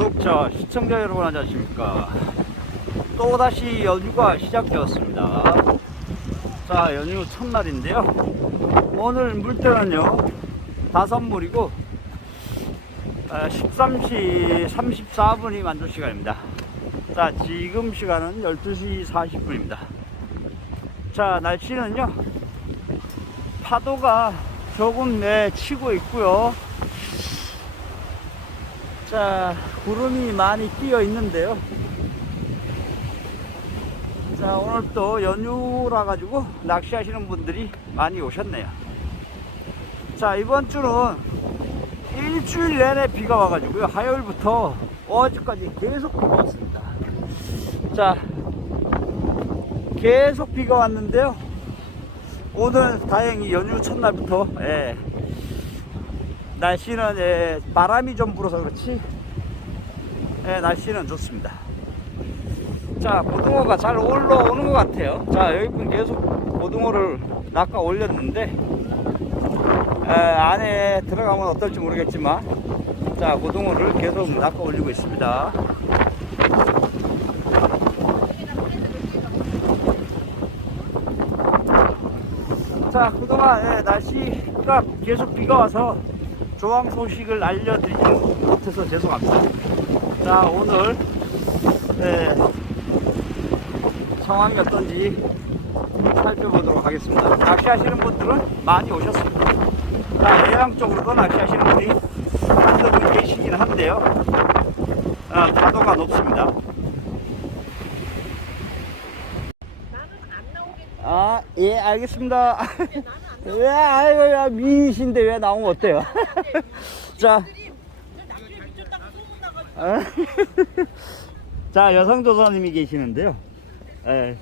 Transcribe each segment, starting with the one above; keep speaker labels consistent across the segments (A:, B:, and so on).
A: 구독자, 시청자 여러분 안녕하십니까. 또다시 연휴가 시작되었습니다. 자, 연휴 첫날인데요. 오늘 물때는요, 다섯 물이고, 13시 34분이 만조 시간입니다. 자, 지금 시간은 12시 40분입니다. 자, 날씨는요, 파도가 조금 내 치고 있고요. 자, 구름이 많이 끼어 있는데요. 자, 오늘 또 연휴라 가지고 낚시하시는 분들이 많이 오셨네요. 자, 이번 주는 일주일 내내 비가 와가지고요. 화요일부터 어제까지 계속 비가 왔습니다. 자, 계속 비가 왔는데요. 오늘 다행히 연휴 첫날부터 예, 날씨는 예, 바람이 좀 불어서 그렇지 예, 날씨는 좋습니다. 자 고등어가 잘 올라오는 것 같아요. 자 여기 분 계속 고등어를 낚아 올렸는데 에, 안에 들어가면 어떨지 모르겠지만 자 고등어를 계속 낚아 올리고 있습니다. 자 그동안 예, 날씨가 계속 비가 와서 조항 소식을 알려드리지 못해서 죄송합니다. 자 오늘 예, 상황이 어떤지 살펴보도록 하겠습니다. 낚시하시는 분들은 많이 오셨습니다. 자 해양 쪽으로도 낚시하시는 분이 한두 분 계시긴 한데요. 아, 파도가 높습니다.
B: 나는 안 나오겠지.
A: 아, 예, 알겠습니다. 왜, 아이고, 야, 미인이신데 왜 나오면 어때요? 자. 아, 자, 여성조사님이 계시는데요. 예.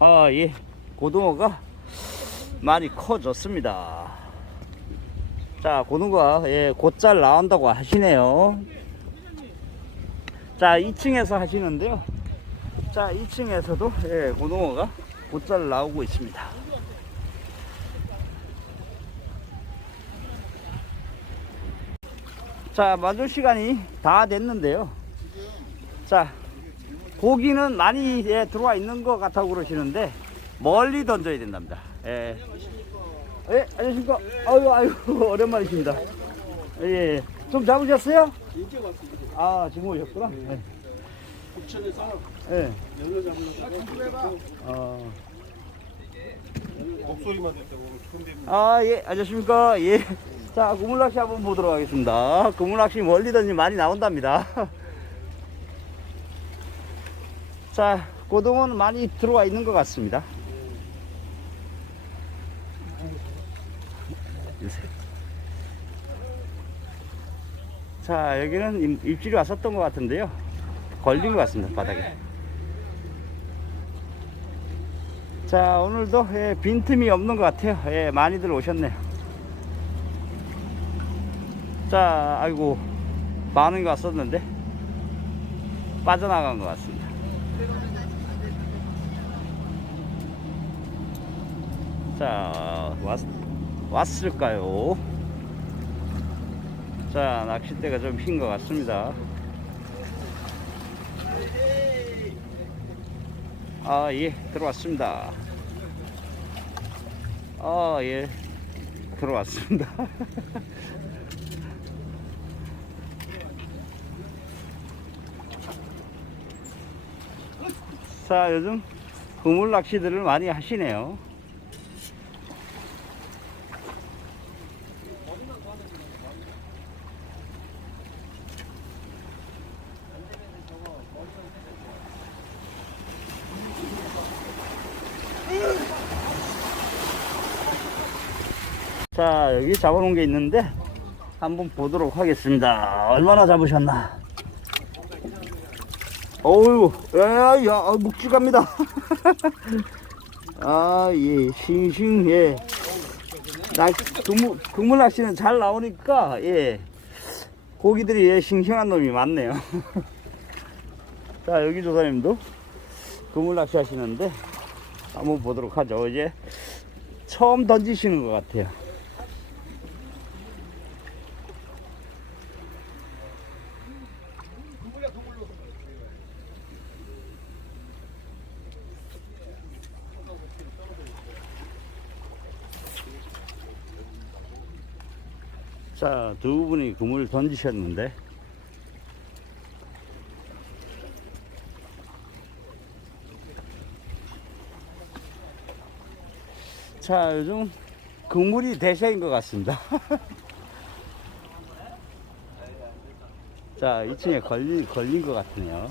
A: 아, 예. 고등어가 많이 커졌습니다. 자, 고등어가, 예, 곧잘 나온다고 하시네요. 자, 2층에서 하시는데요. 자, 2층에서도, 예, 고등어가 곧잘 나오고 있습니다. 자, 만조 시간이 다 됐는데요. 자, 고기는 많이 예, 들어와 있는 것 같다고 그러시는데 멀리 던져야 된답니다. 예. 예, 안녕하십니까. 아유, 아유, 오랜만이십니다. 예, 예. 좀 잡으셨어요?
C: 이제 왔습니다.
A: 아, 지금 오셨구나. 네.
C: 부천에서
A: 예.
C: 연어 잡으러
A: 어.
C: 목소리만 듣다고 처음 뵙니다.
A: 아, 예, 안녕하십니까. 예. 자, 그물낚시 한번 보도록 하겠습니다. 그물낚시 멀리 던지 많이 나온답니다. 자, 고등어는 많이 들어와 있는 것 같습니다. 자, 여기는 입- 입질이 왔었던 것 같은데요. 걸린 것 같습니다, 바닥에. 자, 오늘도 예, 빈틈이 없는 것 같아요. 예, 많이들 오셨네요. 자, 아이고, 많은 거 왔었는데, 빠져나간 것 같습니다. 자, 왔, 왔을까요? 자, 낚싯대가 좀흰것 같습니다. 아, 예, 들어왔습니다. 아, 예, 들어왔습니다. 자, 요즘 그물 낚시들을 많이 하시네요. 자, 여기 잡아놓은 게 있는데 한번 보도록 하겠습니다. 얼마나 잡으셨나? 어우, 야, 야, 아, 묵직합니다. 아, 예, 싱싱, 예. 낚, 그물, 그물 낚시는 잘 나오니까, 예. 고기들이 예, 싱싱한 놈이 많네요. 자, 여기 조사님도 그물 낚시 하시는데, 한번 보도록 하죠. 이제 처음 던지시는 것 같아요. 자, 두 분이 그물을 던지셨는데. 자, 요즘 그물이 대세인 것 같습니다. 자, 2층에 걸린, 걸린 것 같으네요.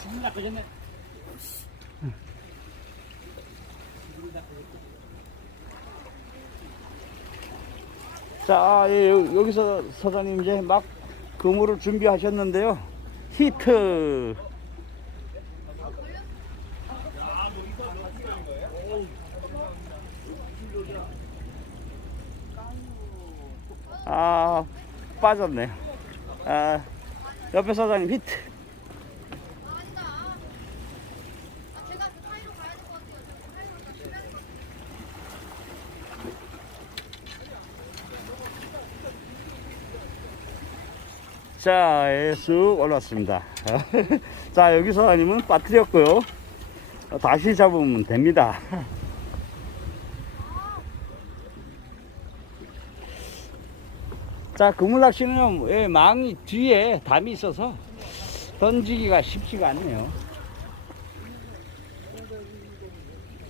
B: 지금 나쁘겠네.
A: 자, 예, 여- 여기서 사장님 이제 막 그물을 준비하셨는데요. 히트. 아, 빠졌네요. 아, 옆에 사장님 히트.
D: 아니다. 아, 제가 그 사이로 가야 될 것 같아요. 저 사이로 가 주변에
A: 자, 예, 쑥 올랐습니다. 자, 여기서 아니면 빠뜨렸고요. 어, 다시 잡으면 됩니다. 자, 그물낚시는요, 예, 망이 뒤에 담이 있어서 던지기가 쉽지가 않네요.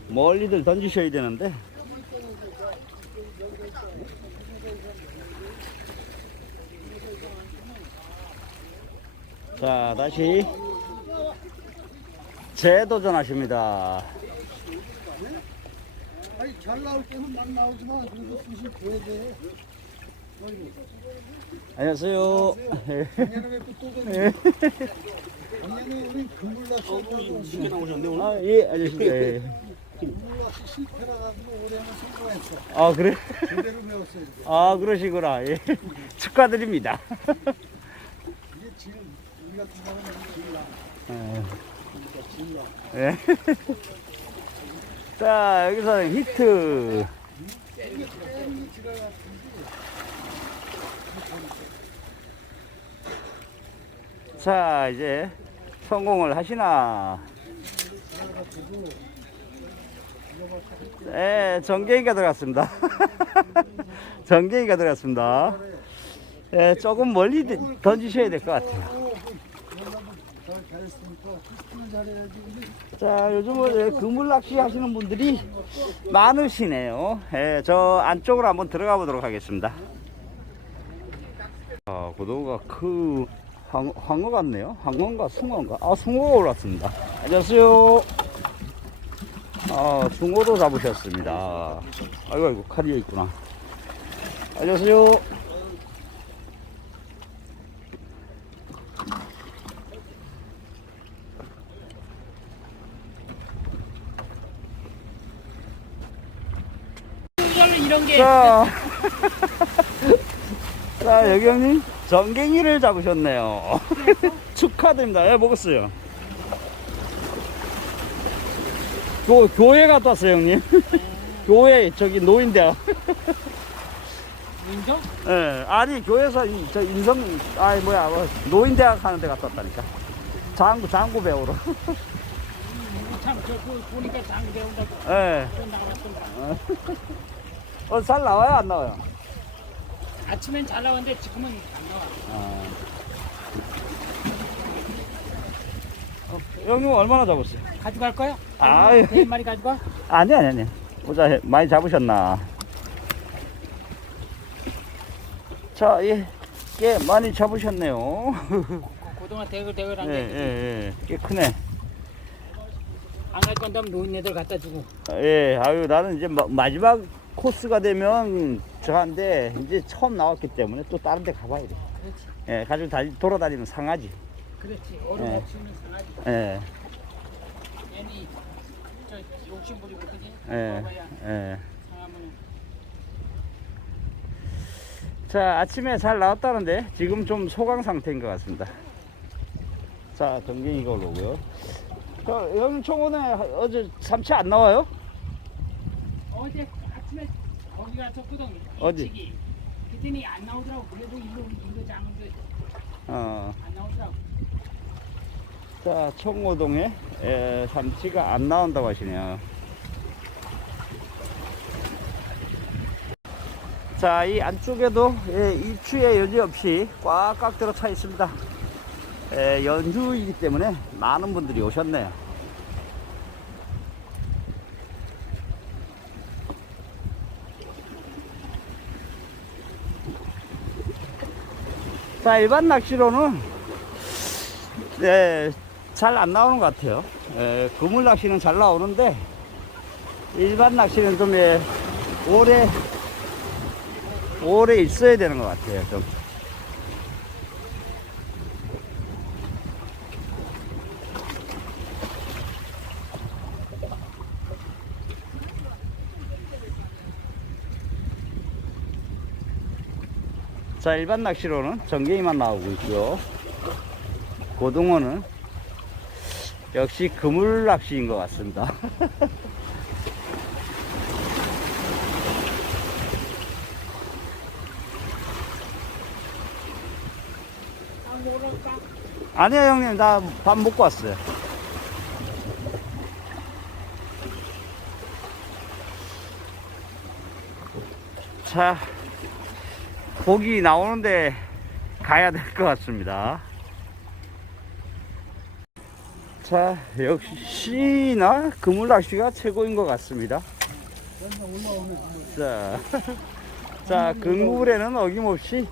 A: 멀리들 던지셔야 되는데. 자, 다시 재도전하십니다.
C: 아니 잘 나올 때는 막 나오지만 그래도 수시 줘야 돼.
A: 안녕하세요.
C: 작년에 왜또 되네. 작년에 우리 그물 낚시 쉽게 나오셨네 오늘.
A: 아, 예, 알겠습니다. 예.
C: 그물 낚시 실패라 가지고 올해는 성공했어.
A: 아, 그래?
C: 제대로 배웠어 이제.
A: 아, 그러시구나. 예. 축하드립니다.
C: 이게 지금 우리 같은 사람은 질라.
A: 예. 예. 자, 여기서 히트. 자, 이제 성공을 하시나. 예, 전갱이가 들어갔습니다. 전갱이가 들어갔습니다. 예, 조금 멀리 던지셔야 될 것 같아요.
C: 잘 잘했으니까 피스는 잘해야지. 근데
A: 자, 요즘은 예, 그물 낚시 하시는 분들이 많으시네요. 예, 저 안쪽으로 한번 들어가 보도록 하겠습니다. 아, 고도가 크, 황, 황어 같네요. 황어인가 숭어인가? 아, 숭어가 올랐습니다. 안녕하세요. 아, 숭어도 잡으셨습니다. 아이고, 아이고, 칼이 있구나. 안녕하세요.
B: 게
A: 자, 자 여기 형님 전갱이를 잡으셨네요. 축하드립니다. 예, 먹었어요. 교, 교회 갔다 왔어요, 형님. 교회, 저기 노인대학.
B: 인정?
A: 예, 아니, 교회에서 이, 저 인성, 아이, 뭐야, 뭐, 노인대학 하는 데 갔다 왔다니까. 장구, 장구 배우러.
B: 참 저 그 보니까 장 배운다고
A: 예.
B: 또 나갔던가.
A: 어, 잘 나와요, 안 나와요?
B: 아침엔 잘 나왔는데 지금은 안 나와.
A: 아. 어, 형님 얼마나 잡았어요?
B: 가져갈 거야?
A: 아유.
B: 네 마리 가져가?
A: 아니 아니 아니 보자 많이 잡으셨나 자 예 꽤 많이 잡으셨네요
B: 고등어 대글 대글한데
A: 예예예 꽤 크네
B: 안갈 건다면 노인네들 갖다 주고.
A: 예 아유 나는 이제 마, 마지막 코스가 되면 저한데 이제 처음 나왔기 때문에 또 다른 데 가봐야 돼
B: 그렇지.
A: 예, 가지고 다니, 돌아다니면 상하지
B: 그렇지. 얼음
A: 네.
B: 없으면 상하지.
A: 예,
B: 괜히 저 욕심 부리고 그지?
A: 예,
B: 먹어야
A: 예.
B: 상하면
A: 자, 아침에 잘 나왔다는데 지금 좀 소강 상태인 것 같습니다. 자, 정갱이가 올라오고요. 저, 형님 총원에 어제 삼치 안 나와요?
B: 어제 아침에 거기 갔었거든.
A: 어디?
B: 일찍이. 그랬더니 안 나오더라고. 그래도 일로 일로 장은
A: 어.
B: 안 나오더라고.
A: 자, 청호동에 에, 삼치가 안 나온다고 하시네요. 자, 이 안쪽에도 예, 입추에 여지 없이 꽉꽉 들어차 있습니다. 예, 연휴이기 때문에 많은 분들이 오셨네요. 자, 일반 낚시로는 네, 잘 안 나오는 것 같아요. 예, 그물 낚시는 잘 나오는데 일반 낚시는 좀 예, 오래 오래 있어야 되는 것 같아요. 좀. 자, 일반 낚시로는 전갱이만 나오고 있고요. 고등어는 역시 그물 낚시인 것 같습니다. 아니요, 형님. 나 밥 먹고 왔어요. 자, 고기 나오는데 가야 될 것 같습니다. 자, 역시나 그물 낚시가 최고인 것 같습니다. 자, 자, 그물에는 어김없이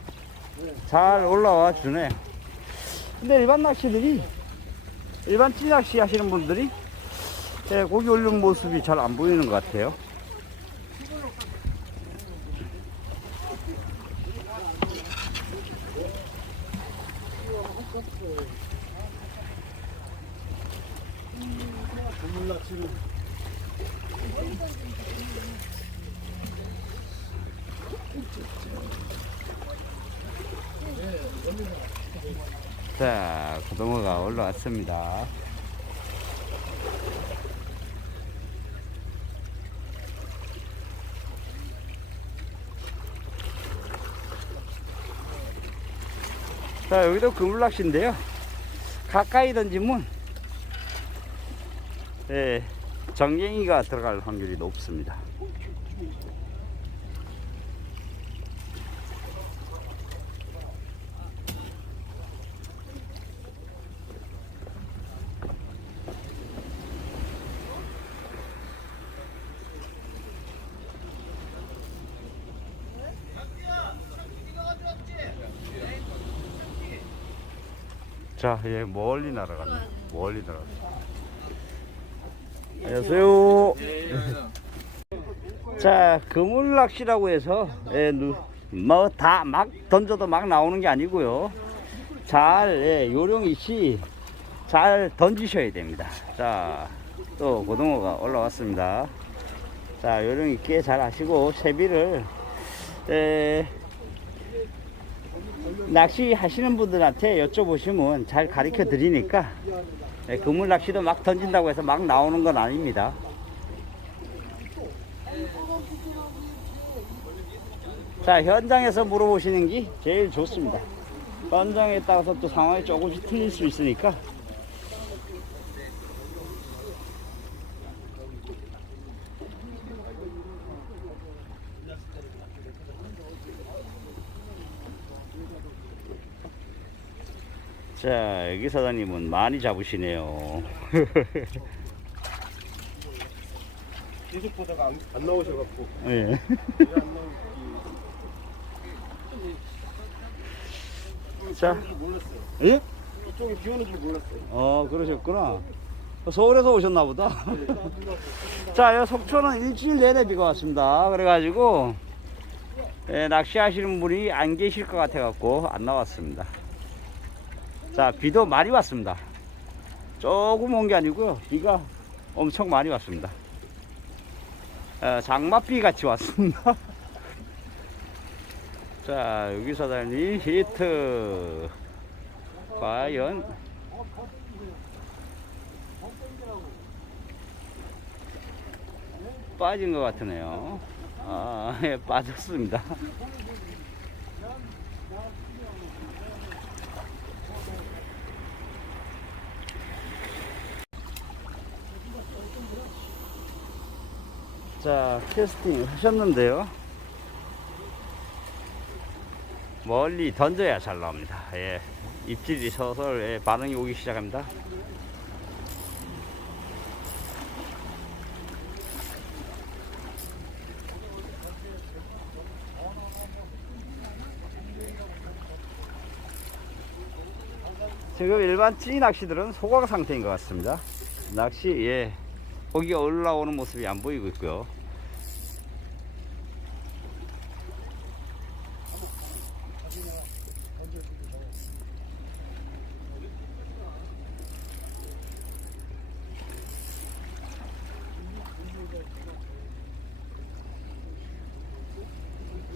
A: 잘 올라와 주네요. 근데 일반 낚시들이, 일반 찌낚시 하시는 분들이 예, 고기 올리는 모습이 잘 안 보이는 것 같아요. 자, 고등어가 올라왔습니다. 자, 여기도 그물낚시인데요. 가까이 던지면, 예, 정갱이가 들어갈 확률이 높습니다. 자, 예, 멀리 날아갔네. 멀리 날아갔네. 안녕하세요. 자, 그물 낚시라고 해서, 예, 뭐, 다 막 던져도 막 나오는 게 아니고요. 잘, 예, 요령이 시, 잘 던지셔야 됩니다. 자, 또 고등어가 올라왔습니다. 자, 요령 있게 잘 하시고, 채비를, 예, 낚시 하시는 분들한테 여쭤보시면 잘 가르쳐 드리니까 예, 그물 낚시도 막 던진다고 해서 막 나오는 건 아닙니다. 자, 현장에서 물어보시는 게 제일 좋습니다. 현장에 따라서 또 상황이 조금씩 틀릴 수 있으니까. 자, 여기 사장님은 많이 잡으시네요.
C: 계속 보다가 안, 안 나오셔갖고
A: 예.
C: 왜안
A: 자,
C: 몰랐어요.
A: 예?
C: 이쪽에 비 오는 줄 몰랐어요.
A: 어, 그러셨구나. 서울에서 오셨나 보다. 자, 여 속초는 일주일 내내 비가 왔습니다. 그래가지고, 예, 낚시하시는 분이 안 계실 것 같아갖고, 안 나왔습니다. 자, 비도 많이 왔습니다. 조금 온 게 아니고요. 비가 엄청 많이 왔습니다. 어, 장맛비 같이 왔습니다. 자, 여기 사장님 히트. 과연 빠진 것 같으네요. 아, 예, 빠졌습니다. 자, 캐스팅 하셨는데요. 멀리 던져야 잘 나옵니다. 예. 입질이 서서 예, 반응이 오기 시작합니다. 지금 일반 찌 낚시들은 소각 상태인 것 같습니다. 낚시 예 고기가 올라오는 모습이 안 보이고 있고요.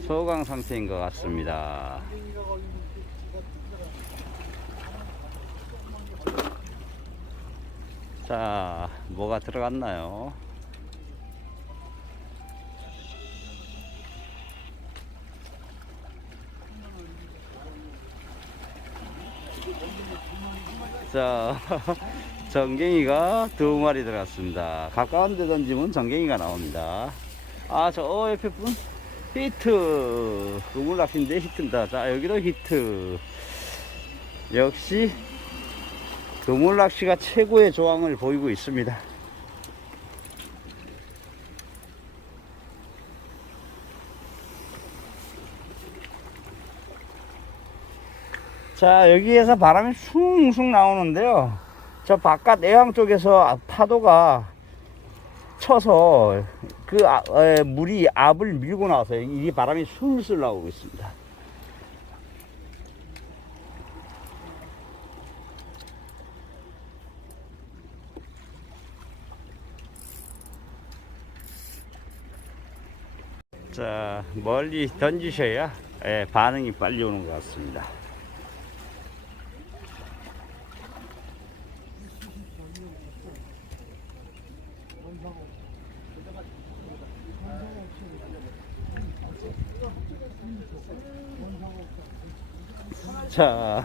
A: 소강 상태인 것 같습니다. 자, 뭐가 들어갔나요? 자, 전갱이가 두 마리 들어갔습니다. 가까운 데 던지면 전갱이가 나옵니다. 아, 저 옆에 분 히트. 우물 낚시인데 히트입니다. 자, 여기도 히트. 역시 그물 낚시가 최고의 조항을 보이고 있습니다. 자, 여기에서 바람이 숭숭 나오는데요. 저 바깥 내항 쪽에서 파도가 쳐서 그 아- 에, 물이 압을 밀고 나와서 이 바람이 술술 나오고 있습니다. 자, 멀리 던지셔야 예, 반응이 빨리 오는 것 같습니다. 자,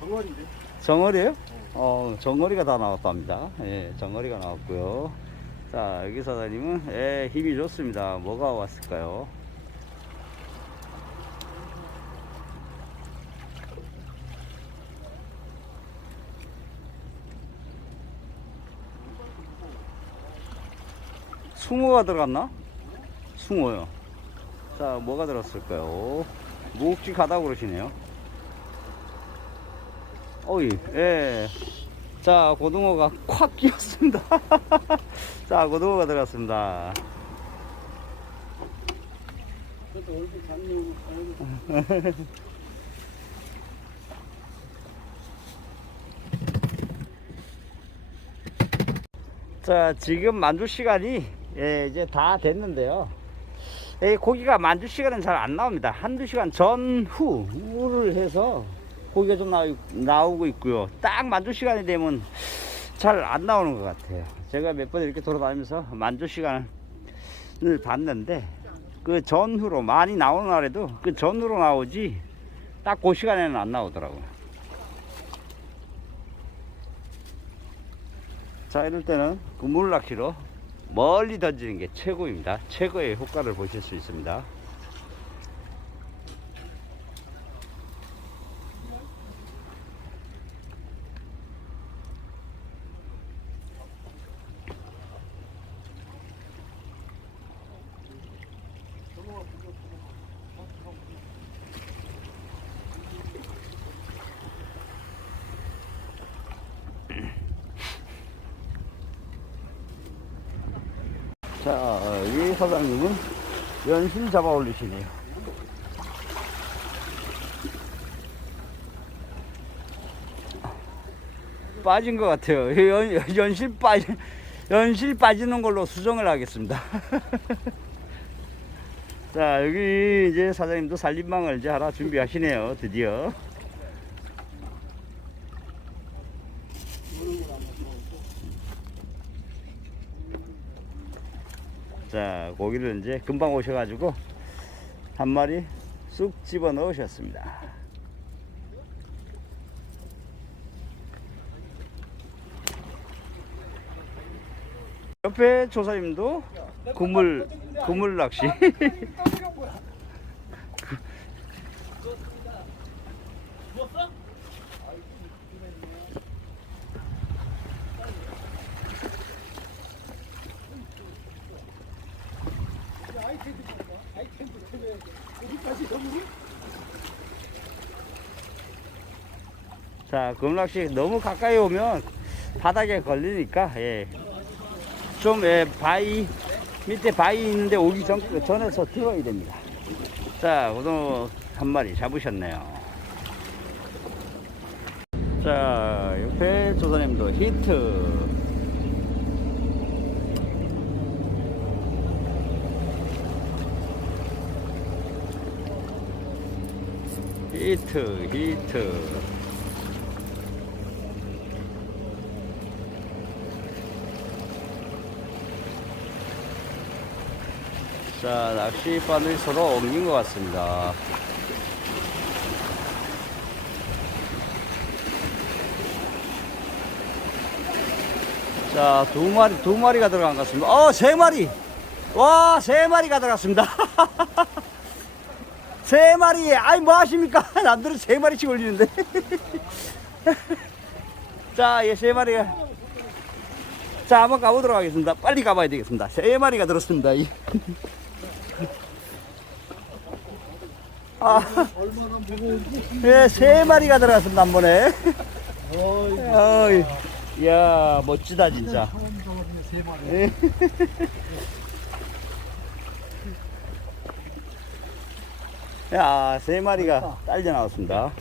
C: 정말인데?
A: 정어리요? 어, 정어리가 다 나왔답니다. 예, 정어리가 나왔고요. 자, 여기 사장님은 예, 힘이 좋습니다. 뭐가 왔을까요? 숭어가 들어갔나? 숭어요. 자, 뭐가 들었을까요? 묵직하다고 그러시네요. 어이, 예. 자, 고등어가 콱 끼었습니다. 자, 고등어가 들어갔습니다. 자, 지금 만두 시간이 예, 이제 다 됐는데요. 예, 고기가 만두 시간은 잘 안 나옵니다. 한두 시간 전후를 해서 고기가 좀 나오, 나오고 있고요. 딱 만두 시간이 되면 잘 안 나오는 것 같아요. 제가 몇 번 이렇게 돌아다니면서 만두 시간을 봤는데 그 전후로 많이 나오는 날에도 그 전후로 나오지 딱 그 시간에는 안 나오더라고요. 자 이럴 때는 그물 낚시로 멀리 던지는 게 최고입니다. 최고의 효과를 보실 수 있습니다. 자, 이 사장님은 연실 잡아 올리시네요. 빠진 것 같아요. 연, 연실 빠지, 연실 빠지는 걸로 수정을 하겠습니다. 자, 여기 이제 사장님도 살림망을 이제 하나 준비하시네요. 드디어. 자, 고기를 이제 금방 오셔가지고 한 마리 쑥 집어 넣으셨습니다. 옆에 조사님도 그물 그물 낚시.
C: 떠들어 뭐야? 아이템도 봐봐. 아이템도 해줘야 돼. 여기까지 너무
A: 자, 금락시 너무 가까이 오면 바닥에 걸리니까, 예. 좀, 예, 바위, 밑에 바위 있는데 오기 전, 전에서 들어야 됩니다. 자, 고등어 한 마리 잡으셨네요. 자, 옆에 조사님도 히트. 히트, 히트. 자, 낚시바늘 서로 옮긴 것 같습니다. 자, 두 마리, 두 마리가 들어간 것 같습니다. 어, 세 마리! 와, 세 마리가 들어갔습니다. 세 마리! 아이, 뭐 하십니까? 남들은 세 마리씩 올리는데. 자, 예, 세 마리가. 자, 한번 가보도록 하겠습니다. 빨리 가봐야 되겠습니다. 세 마리가 들었습니다. 이. 아,
C: 얼마나 무거운지.
A: 예, 세 마리가 들어갔습니다, 한 번에.
C: 어이,
A: 어이, 이야, 멋지다, 진짜.
C: 처음 잡았네, 세 마리.
A: 예. 야, 세 마리가 딸려 나왔습니다.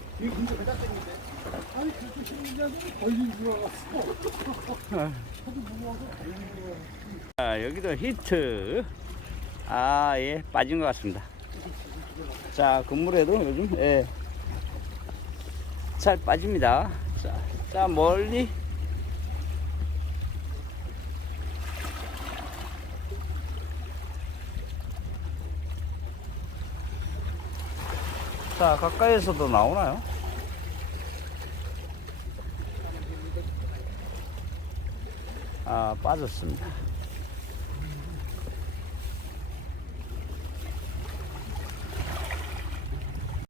A: 자, 여기도 히트. 아, 예, 빠진 것 같습니다. 자, 그물에도 요즘, 예, 잘 빠집니다. 자, 자, 멀리. 자, 가까이에서도 나오나요? 아, 빠졌습니다.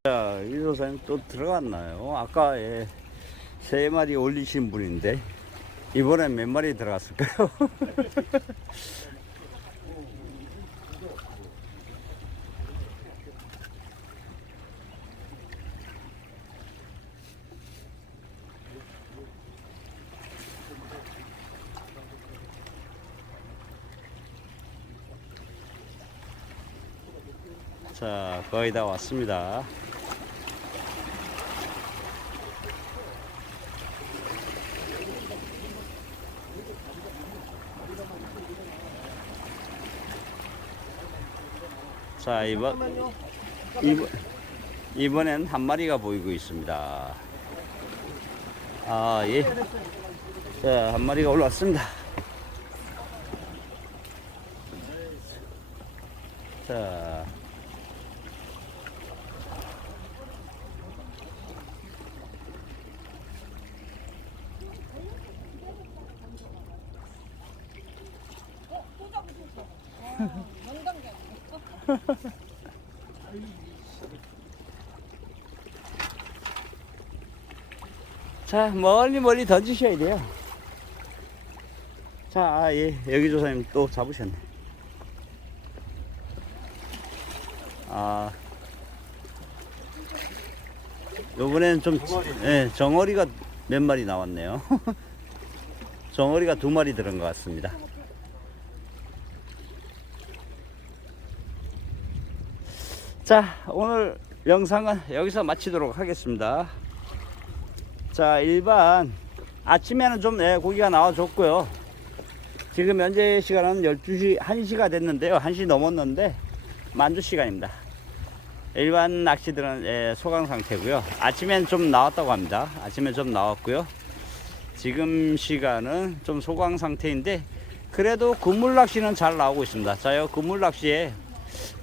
A: 자, 이 조사님 또 들어갔나요? 아까 예, 세 마리 올리신 분인데 이번엔 몇 마리 들어갔을까요? 자, 거의 다 왔습니다. 자, 이번, 이번, 이번엔 한 마리가 보이고 있습니다. 아, 예. 자, 한 마리가 올라왔습니다. 자, 자, 멀리 멀리 던지셔야 돼요. 자, 아, 예, 여기 조사님 또 잡으셨네. 아, 요번엔 좀, 예, 정어리가 몇 마리 나왔네요. 정어리가 두 마리 들은 것 같습니다. 자, 오늘 영상은 여기서 마치도록 하겠습니다. 자, 일반 아침에는 좀 예, 고기가 나와줬고요. 지금 현재 시간은 12시, 1시가 됐는데요. 1시 넘었는데 만두 시간입니다. 일반 낚시들은 예, 소강 상태고요. 아침엔 좀 나왔다고 합니다. 아침에 좀 나왔고요. 지금 시간은 좀 소강 상태인데 그래도 그물 낚시는 잘 나오고 있습니다. 자, 요 그물 낚시에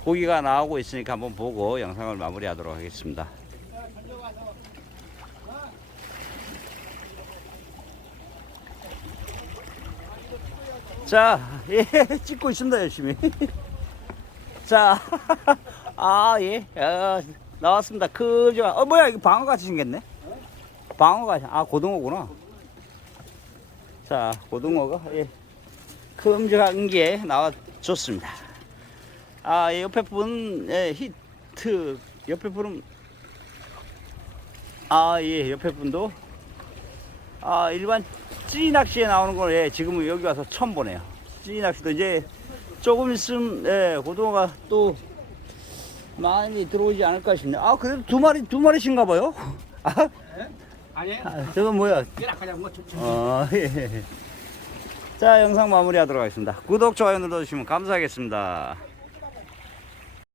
A: 고기가 나오고 있으니까 한번 보고 영상을 마무리하도록 하겠습니다. 자, 예, 찍고 있습니다, 열심히. 자, 아, 예, 아, 나왔습니다. 크죠? 어, 뭐야, 이거 방어 같이 생겼네? 방어 같이, 아, 고등어구나. 자, 고등어가, 예. 큼직한 게 나와줬습니다. 아, 예, 옆에 분, 예, 히트, 옆에 분은, 아, 예, 옆에 분도, 아, 일반 찌 낚시에 나오는 걸, 예, 지금 여기 와서 처음 보네요. 찌 낚시도 이제 조금 있으면, 예, 고등어가 또 많이 들어오지 않을까 싶네. 아, 그래도 두 마리, 두 마리씩가 봐요? 아,
B: 아니에요?
A: 아, 저건 뭐야?
B: 이게 아까 뭐 좀- 좀-
A: 어, 예. 자, 영상 마무리하도록 하겠습니다. 구독, 좋아요 눌러주시면 감사하겠습니다.